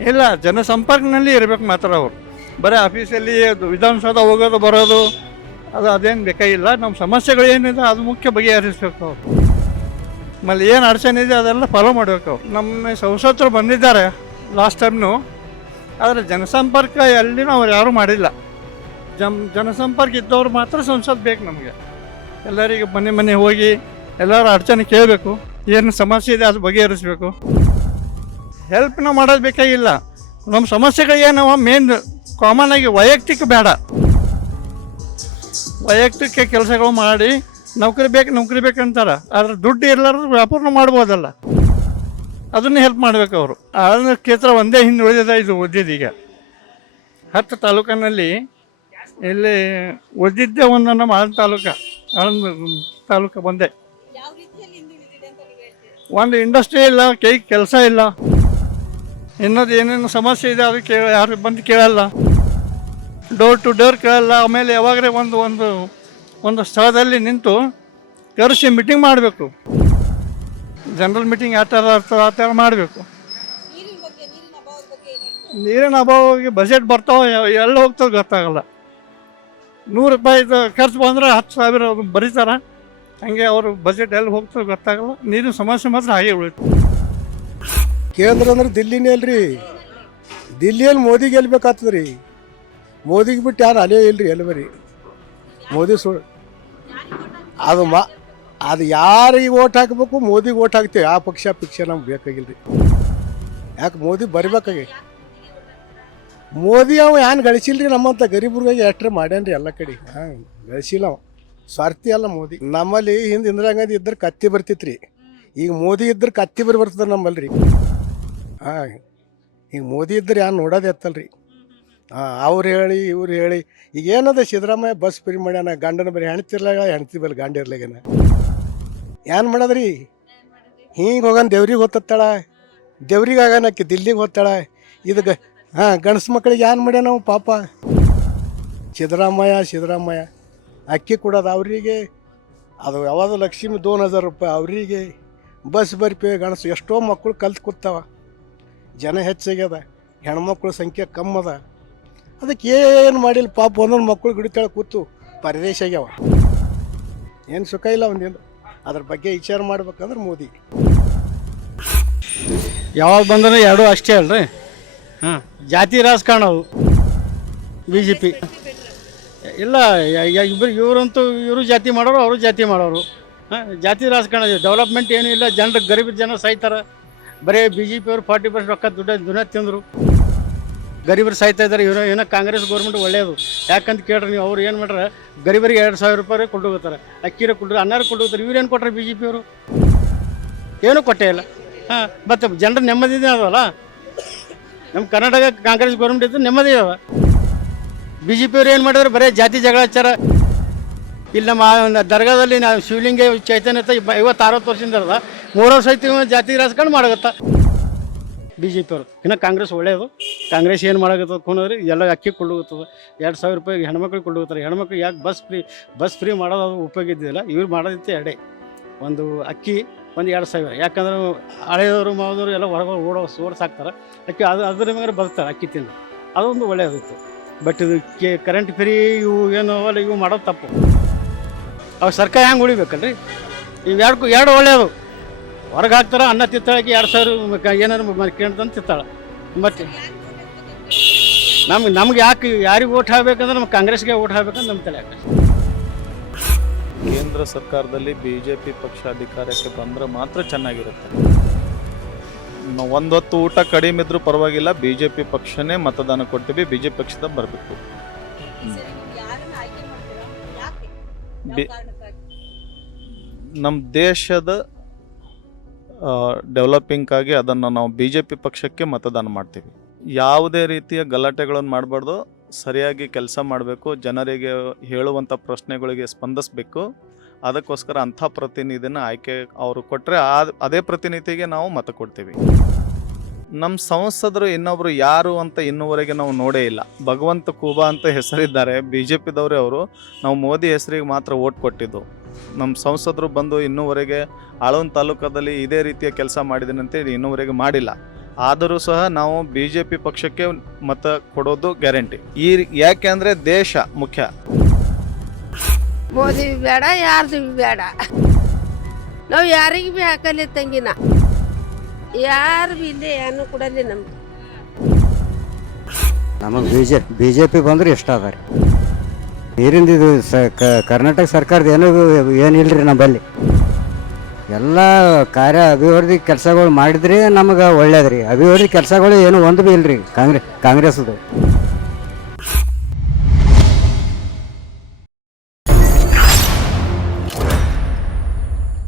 ಇಲ್ಲ, ಜನಸಂಪರ್ಕನಲ್ಲಿ ಇರಬೇಕು ಮಾತ್ರ ಅವರು. ಬರೀ ಆಫೀಸಲ್ಲಿ ವಿಧಾನಸೌಧ ಹೋಗೋದು, ಬರೋದು, ಅದು ಅದೇನು ಬೇಕಾಗಿಲ್ಲ ನಮ್ಮ ಸಮಸ್ಯೆಗಳು ಏನಿದೆ, ಅದು ಮುಖ್ಯ ಬಗೆಹರಿಸ್ಬೇಕು ಅವರು. ಆಮೇಲೆ ಏನು ಅಡಚಣೆ ಇದೆ, ಅದೆಲ್ಲ ಫಾಲೋ ಮಾಡಬೇಕು ಅವ್ರು. ನಮ್ಮ ಸಂಸದರು ಬಂದಿದ್ದಾರೆ ಲಾಸ್ಟ್ ಟೈಮ್ನು ಆದರೆ ಜನಸಂಪರ್ಕ ಎಲ್ಲಿನೂ ಅವ್ರು ಯಾರೂ ಮಾಡಿಲ್ಲ. ಜಮ್, ಜನಸಂಪರ್ಕ ಇದ್ದವ್ರು ಮಾತ್ರ ಸಂಸತ್ ಬೇಕು ನಮಗೆ. ಎಲ್ಲರಿಗೂ ಮನೆ ಮನೆ ಹೋಗಿ ಎಲ್ಲರ ಅಡಚಣೆ ಕೇಳಬೇಕು. ಏನು ಸಮಸ್ಯೆ ಇದೆ, ಅದು ಬಗೆಹರಿಸ್ಬೇಕು. ಹೆಲ್ಪ್ನ ಮಾಡೋದು ಬೇಕಾಗಿಲ್ಲ ನಮ್ಮ ಸಮಸ್ಯೆಗಳು ಏನವ ಮೇನ್ ಕಾಮನ್ ಆಗಿ ವೈಯಕ್ತಿಕ ಬೇಡ. ವೈಯಕ್ತಿಕ ಕೆಲಸಗಳು ಮಾಡಿ ನೌಕರಿ ಬೇಕು ನೌಕರಿ ಬೇಕಂತಾರೆ ಆದ್ರೆ ದುಡ್ಡು ಇರಲಾರ್ದು ವ್ಯಾಪಾರ ಮಾಡ್ಬೋದಲ್ಲ. ಅದನ್ನು ಹೆಲ್ಪ್ ಮಾಡ್ಬೇಕು ಅವರು. ಅದನ್ನು ಕ್ಷೇತ್ರ ಒಂದೇ ಹಿಂದೆ ಉಳಿದಿದೆ ಇದು ಓದಿದ್ದು ಈಗ. ಹತ್ತು ತಾಲೂಕಿನಲ್ಲಿ ಇಲ್ಲಿ ಓದಿದ್ದೇ ಒಂದು ನಮ್ಮ ಆಳಂದ ತಾಲೂಕು. ಆಳಂದ ತಾಲೂಕು ಒಂದೇ. ಒಂದು ಇಂಡಸ್ಟ್ರಿ ಇಲ್ಲ ಕೈ ಕೆಲಸ ಇಲ್ಲ. ಇನ್ನೊಂದು ಏನೇನು ಸಮಸ್ಯೆ ಇದೆ ಅದು ಕೇಳ ಯಾರು ಬಂದು ಕೇಳಲ್ಲ. ಡೋರ್ ಟು ಡೋರ್ ಕೇಳಲ್ಲ. ಆಮೇಲೆ ಯಾವಾಗಲೇ ಒಂದು ಒಂದು ಒಂದು ಸ್ಥಳದಲ್ಲಿ ನಿಂತು ಕರೆಸಿ ಮೀಟಿಂಗ್ ಮಾಡಬೇಕು. ಜನರಲ್ ಮೀಟಿಂಗ್ ಯಾವ ಥರ ಆ ಥರ ಮಾಡಬೇಕು. ನೀರಿನ ಅಭಾವವಾಗಿ ಬಜೆಟ್ ಬರ್ತಾವೆ ಎಲ್ಲ ಹೋಗ್ತದೆ ಗೊತ್ತಾಗಲ್ಲ. ನೂರು ರೂಪಾಯಿ ಖರ್ಚು ಬಂದರೆ ಹತ್ತು ಸಾವಿರ ಬರೀತಾರೆ. ಹಂಗೆ ಅವರು ಬಜೆಟ್ ಎಲ್ಲಿ ಹೋಗ್ತದೆ ಗೊತ್ತಾಗಲ್ಲ. ನೀರಿನ ಸಮಸ್ಯೆ ಮಾತ್ರ ಹಾಗೆ ಉಳಿತು ಕೇಂದ್ರ ಅಂದ್ರೆ ದಿಲ್ಲಿನೇ ಅಲ್ರಿ. ದಿಲ್ಲಿಯಲ್ಲಿ ಮೋದಿ ಗೆಲ್ಬೇಕಾಗ್ತದೆ ರೀ ಮೋದಿಗೆ ಬಿಟ್ಟು ಯಾರು ಅಲೇ ಇಲ್ರಿ ಎಲ್ಲಿ ಮೋದಿ ಸುಳ್ಳು ಅದು ಮಾ ಅದು ಯಾರಿಗೆ ಓಟ್ ಹಾಕಬೇಕು, ಮೋದಿಗೆ ಓಟ್ ಹಾಕ್ತೇವೆ. ಆ ಪಕ್ಷ ಪಿಕ್ಷ ನಮ್ಗೆ ಬೇಕಾಗಿಲ್ಲ ರೀ ಯಾಕೆ ಮೋದಿ ಬರಿಬೇಕಾಗಿ? ಮೋದಿ ಅವ ಏನು ಗಳಿಸಿಲ್ರಿ ನಮ್ಮಂಥ ಗರೀಬ್ರಿಗೆ ಎಷ್ಟ್ರೆ ಮಾಡ್ಯಾನ್ರಿ ಎಲ್ಲ ಕಡೆ. ಹಾಂ, ಗಳಿಸಿಲ್ಲ ಅವ. ಸ್ವಾರ್ಥಿ ಅಲ್ಲ ಮೋದಿ. ನಮ್ಮಲ್ಲಿ ಹಿಂದೆ ಇಂದಿರಾ ಗಾಂಧಿ ಇದ್ರೆ ಕತ್ತಿ ಬರ್ತಿತ್ತು ರೀ ಈಗ ಮೋದಿ ಇದ್ರೆ ಕತ್ತಿ ಬರಿ ಬರ್ತದೆ ನಮ್ಮಲ್ಲಿ ರೀ ಹಾಂ, ಈಗ ಮೋದಿ ಇದ್ರೆ ಯಾರು ನೋಡೋದೇ ಎತ್ತಲ್ರಿ ಹಾಂ ಅವ್ರು ಹೇಳಿ, ಇವ್ರು ಹೇಳಿ, ಈಗ ಏನದ ಸಿದ್ದರಾಮಯ್ಯ ಬಸ್ ಫ್ರೀ ಮಾಡ್ಯಾನ, ಗಂಡನ ಬರೀ ಹೆಣ್ತಿರ್ಲಾಗ ಹೆಣ್ತಿ ಬಲ್ಲಿ ಗಂಡ ಇರ್ಲಾಗೇನ ಏನು ಮಾಡೋದ್ರಿ? ಹಿಂಗೆ ಹೋಗನ್ ದೇವ್ರಿಗೆ ಓದ್ತಾಳ ದೇವ್ರಿಗೆ ಆಗಾನಕ್ಕೆ ದಿಲ್ಲಿಗೆ ಓದ್ತಾಳ ಇದಕ್ಕೆ ಹಾಂ, ಗಂಡಸು ಮಕ್ಕಳಿಗೆ ಏನು ಮಾಡ್ಯ ನಾವು ಪಾಪ? ಸಿದ್ದರಾಮಯ್ಯ ಸಿದ್ದರಾಮಯ್ಯ, ಅಕ್ಕಿ ಕೊಡೋದು ಅವರಿಗೆ, ಅದು ಯಾವಾಗ ಲಕ್ಷ್ಮಿ ದೋನ್ ಹಜಾರ್ ರೂಪಾಯಿ ಅವರಿಗೆ, ಬಸ್ ಬರ್ಪೇ ಗಣಸು ಎಷ್ಟೋ ಮಕ್ಕಳು ಕಲ್ತು ಕೂತಾವ ಜನ ಹೆಚ್ಚಾಗ್ಯದ ಹೆಣ್ಮಕ್ಳ ಸಂಖ್ಯೆ ಕಮ್ಮದ ಅದಕ್ಕೆ ಏನು ಮಾಡಿಲ್ಲ ಪಾಪ ಒಂದೊಂದು ಮಕ್ಕಳು ಗಿಡತಾಳೆ ಕೂತು ಪರದೇಶ ಆಗ್ಯಾವ. ಏನು ಸುಖ ಇಲ್ಲ ಒಂದೇನು ಅದ್ರ ಬಗ್ಗೆ ವಿಚಾರ ಮಾಡ್ಬೇಕಂದ್ರೆ ಮೋದಿ. ಯಾವಾಗ ಬಂದ್ರೆ ಎರಡು ಅಷ್ಟೇ ಅಲ್ರಿ? ಹಾಂ, ಜಾತಿ ರಾಜಕಾರಣ ಅವು ಬಿ ಜೆ ಪಿ ಇಲ್ಲ ಇಬ್ಬರು ಇವರಂತೂ ಇವರು ಜಾತಿ ಮಾಡೋರು, ಅವರು ಜಾತಿ ಮಾಡೋರು. ಹಾಂ, ಜಾತಿ ರಾಜಕಾರಣ ಡೆವಲಪ್ಮೆಂಟ್ ಏನೂ ಇಲ್ಲ. ಜನರು ಗರೀಬ್ ಜನ ಸಾಯ್ತಾರೆ. ಬರೀ ಬಿ ಜೆ ಪಿಯವರು ಫಾರ್ಟಿ ಪರ್ಸೆಂಟ್ ರೊಕ್ಕ ದುಡ್ಡು ದುನ ತಿಂದರು. ಗರೀಬರು ಸಾಯ್ತಾ ಇದ್ದಾರೆ, ಇವರು ಏನೋ ಕಾಂಗ್ರೆಸ್ ಗೌರ್ಮೆಂಟ್ ಒಳ್ಳೆಯದು ಯಾಕಂತ ಕೇಳ್ರಿ ನೀವು, ಅವ್ರು ಏನು ಮಾಡ್ರೆ, ಗರೀಬರಿಗೆ ಎರಡು ಸಾವಿರ ರೂಪಾಯಿ ಕೊಂಡು ಹೋಗ್ತಾರೆ. ಅಕ್ಕಿರ ಕೊಟ್ಟರು ಅನ್ನಾರು ಕೊಂಡು ಹೋಗ್ತಾರೆ ಏನು ಕೊಟ್ಟರೆ ಬಿ ಜೆ ಪಿಯವರು ಏನೂ ಕೊಟ್ಟೇ ಇಲ್ಲ. ಹಾಂ, ಮತ್ತು ಜನರ ನೆಮ್ಮದಿನೇ ಅದಲ್ಲ ನಮ್ಮ ಕರ್ನಾಟಕ ಕಾಂಗ್ರೆಸ್ ಗೌರ್ಮೆಂಟ್ ಇದ್ದು ನೆಮ್ಮದಿ ಅದ. ಬಿ ಜೆ ಪಿಯವ್ರು ಏನು ಮಾಡಿದ್ರು, ಬರೀ ಜಾತಿ ಜಗಳ ಹಚ್ಚಾರ ಇಲ್ಲಿ ನಮ್ಮ ದರ್ಗಾದಲ್ಲಿ ನಾವು ಶಿವಲಿಂಗ ಚೈತನ್ಯ ಐವತ್ತು ಅರವತ್ತು ವರ್ಷದಿಂದ ಅದ. ಮೂರು ವರ್ಷ ಐತಿ ಜಾತಿ ರಾಜಕಾರಣ ಮಾಡಕತ್ತ. ಬಿ ಜೆ ಪಿಯವರು ಇನ್ನು ಕಾಂಗ್ರೆಸ್ ಒಳ್ಳೆಯದು ಕಾಂಗ್ರೆಸ್ ಏನು ಮಾಡಕತ್ತದ ಕೊನೋರಿ ಎಲ್ಲ ಅಕ್ಕಿ ಕೊಳ್ಳುತ್ತದೆ ಎರಡು ಸಾವಿರ ರೂಪಾಯಿ ಹೆಣ್ಮಕ್ಳಿಗೆ ಕೊಳ್ಳುತ್ತಾರೆ ಹೆಣ್ಮಕ್ಳು ಯಾಕೆ ಬಸ್ ಫ್ರೀ ಬಸ್ ಫ್ರೀ ಮಾಡೋದು ಉಪಯೋಗ ಇದ್ದಿಲ್ಲ ಇವ್ರು ಮಾಡೋದಿತ್ತು ಎಡೆ ಒಂದು ಅಕ್ಕಿ, ಒಂದು ಎರಡು ಸಾವಿರ. ಯಾಕಂದ್ರೆ ಹಳೆಯವರು ಮಾವದವರು ಎಲ್ಲ ಹೊರಗೆ ಓಡೋ ಓಡಿಸಾಕ್ತಾರೆ ಅಕ್ಕಿ ಅದು, ಅದ್ರ ಮೇಲೆ ಬರ್ತಾರೆ ಅಕ್ಕಿ ತಿಂದು. ಅದೊಂದು ಒಳ್ಳೆಯದಿತ್ತು ಬಟ್ ಇದು ಕೆ ಕರೆಂಟ್ ಫ್ರೀ ಇವು ಏನು ಅವಲ್ಲ ಇವು ಮಾಡೋದು ತಪ್ಪು. ಅವು ಸರ್ಕಾರ ಹೆಂಗೆ ಉಳಿಬೇಕಲ್ರಿ? ಇವು ಎರಡು ಎರಡು ಒಳ್ಳೆಯದು ಹೊರಗೆ ಹಾಕ್ತಾರ ಅನ್ನ ತಿತ್ತಾಳಕ್ಕೆ ಎರಡು ಸಾವಿರ ಏನಾರು ಕೇಳ್ತಂತ ತಿತ್ತಾಳ ಮತ್ತೆ ನಮ್ಗೆ ನಮ್ಗೆ ಯಾಕೆ ಯಾರಿಗೆ ಓಟ್ ಹಾಕ್ಬೇಕಂದ್ರೆ ನಮ್ಗೆ ಕಾಂಗ್ರೆಸ್ಗೆ ಓಟ್ ಹಾಕಬೇಕಂದ್ರೆ ನಮ್ಮ ತಲೆ ಕೇಂದ್ರ ಸರ್ಕಾರದಲ್ಲಿ ಬಿ ಜೆ ಪಿ ಪಕ್ಷ ಅಧಿಕಾರಕ್ಕೆ ಬಂದರೆ ಮಾತ್ರ ಚೆನ್ನಾಗಿರುತ್ತೆ. ಒಂದೊತ್ತು ಊಟ ಕಡಿಮೆ ಇದ್ರೂ ಪರವಾಗಿಲ್ಲ ಬಿ ಜೆ ಪಿ ಪಕ್ಷನೇ ಮತದಾನ ಕೊಡ್ತೀವಿ ಬಿ ಜೆ ಪಿ ಪಕ್ಷದ ಬರಬೇಕು ನಮ್ಮ ನೀವು ಡೆವಲಪಿಂಗ್ಗಾಗಿ ಅದನ್ನು ನಾವು ಬಿ ಜೆ ಪಿ ಪಕ್ಷಕ್ಕೆ ಮತದಾನ ಮಾಡ್ತೀವಿ. ಯಾವುದೇ ರೀತಿಯ ಗಲಾಟೆಗಳನ್ನು ಮಾಡಬಾರ್ದು. ಸರಿಯಾಗಿ ಕೆಲಸ ಮಾಡಬೇಕು. ಜನರಿಗೆ ಹೇಳುವಂಥ ಪ್ರಶ್ನೆಗಳಿಗೆ ಸ್ಪಂದಿಸಬೇಕು. ಅದಕ್ಕೋಸ್ಕರ ಅಂಥ ಪ್ರತಿನಿಧಿನ ಆಯ್ಕೆ ಅವರು ಕೊಟ್ಟರೆ ಅದೇ ಪ್ರತಿನಿಧಿಗೆ ನಾವು ಮತ ಕೊಡ್ತೀವಿ. ನಮ್ಮ ಸಂಸದರು ಇನ್ನೊಬ್ರು ಯಾರು ಅಂತ ಇನ್ನೂವರೆಗೆ ನಾವು ನೋಡೇ ಇಲ್ಲ. ಭಗವಂತ ಕೂಬಾ ಅಂತ ಹೆಸರಿದ್ದಾರೆ. ಬಿ ಜೆ ಪಿದವರೇ ಅವರು. ನಾವು ಮೋದಿ ಹೆಸರಿಗೆ ಮಾತ್ರ ಓಟ್ ಕೊಟ್ಟಿದ್ದು. ನಮ್ಮ ಸಂಸದರು ಬಂದು ಇನ್ನೂವರೆಗೆ ಅಳವನ್ ತಾಲೂಕದಲ್ಲಿ ಇದೇ ರೀತಿಯ ಕೆಲಸ ಮಾಡಿದನಂತೆ ಇನ್ನೂವರೆಗೆ ಮಾಡಿಲ್ಲ. ಆದರೂ ಸಹ ನಾವು ಬಿ ಜೆ ಪಿ ಪಕ್ಷಕ್ಕೆ ಮತ ಕೊಡೋದು ಗ್ಯಾರಂಟಿ. ಈ ಯಾಕೆ ಅಂದರೆ ದೇಶ ಮುಖ್ಯ. ಮೋದಿ ಬೇಡ, ಯಾರ್ದು ಬೇಡ. ನಾವು ಯಾರಿಗೆ ಭೀ ಹಾಕಲಿ ತಂಗಿನ. ಯಾರು ಭೀ ಇಲ್ಲೇ ಏನು ಕೊಡಲಿ ನಮ್ಗೆ ನಮಗೆ B J B J P ಬಂದ್ರೆ ಇಷ್ಟ ಅದ ರೀ ನೀರಿಂದ ಇದು ಸ ಕ- ಕರ್ನಾಟಕ ಸರ್ಕಾರದ ಏನೂ ಏನಿಲ್ಲ ರೀ ನಮ್ಮಲ್ಲಿ? ಎಲ್ಲ ಕಾರ್ಯ ಅಭಿವೃದ್ಧಿ ಕೆಲಸಗಳು ಮಾಡಿದ್ರೆ ನಮಗೆ ಒಳ್ಳೇದ್ರಿ. ಅಭಿವೃದ್ಧಿ ಕೆಲಸಗಳು ಏನು ಒಂದು ಬಿ ಇಲ್ಲ ರೀ ಕಾಂಗ್ರೆಸ್ ಕಾಂಗ್ರೆಸ್ದು.